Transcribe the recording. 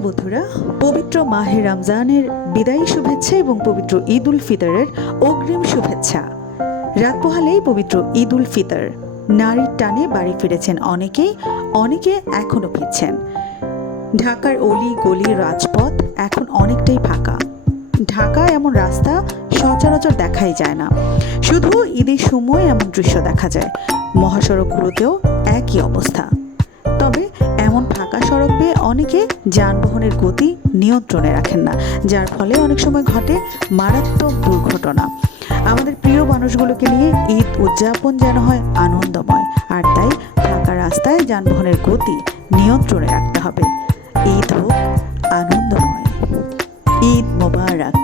প্রিয় বন্ধুরা, পবিত্র মাহে রমজানের বিদায়ী শুভেচ্ছা এবং পবিত্র ঈদ উল ফিতরের অগ্রিম শুভেচ্ছা। রাত পোহালেই পবিত্র ঈদ উল ফিতর। নারীর টানে বাড়ি ফিরেছেন অনেকে এখনও ফিরছেন। ঢাকার অলি গলি রাজপথ এখন অনেকটাই ফাঁকা। ঢাকায় এমন রাস্তা সচরাচর দেখাই যায় না। শুধু ঈদের সময় এমন দৃশ্য দেখা যায়। মহাসড়কগুলোতেও একই অবস্থা। তবে এমন ফাঁকা সড়ক পেয়ে অনেকে যানবাহনের গতি নিয়ন্ত্রণে রাখেন না, যার ফলে অনেক সময় ঘটে মারাত্মক দুর্ঘটনা। আমাদের প্রিয় মানুষগুলোকে নিয়ে ঈদ উদযাপন যেন হয় আনন্দময়, আর তাই ফাঁকা রাস্তায় যানবাহনের গতি নিয়ন্ত্রণে রাখতে হবে। ঈদ হোক আনন্দময়। ঈদ মোবারক।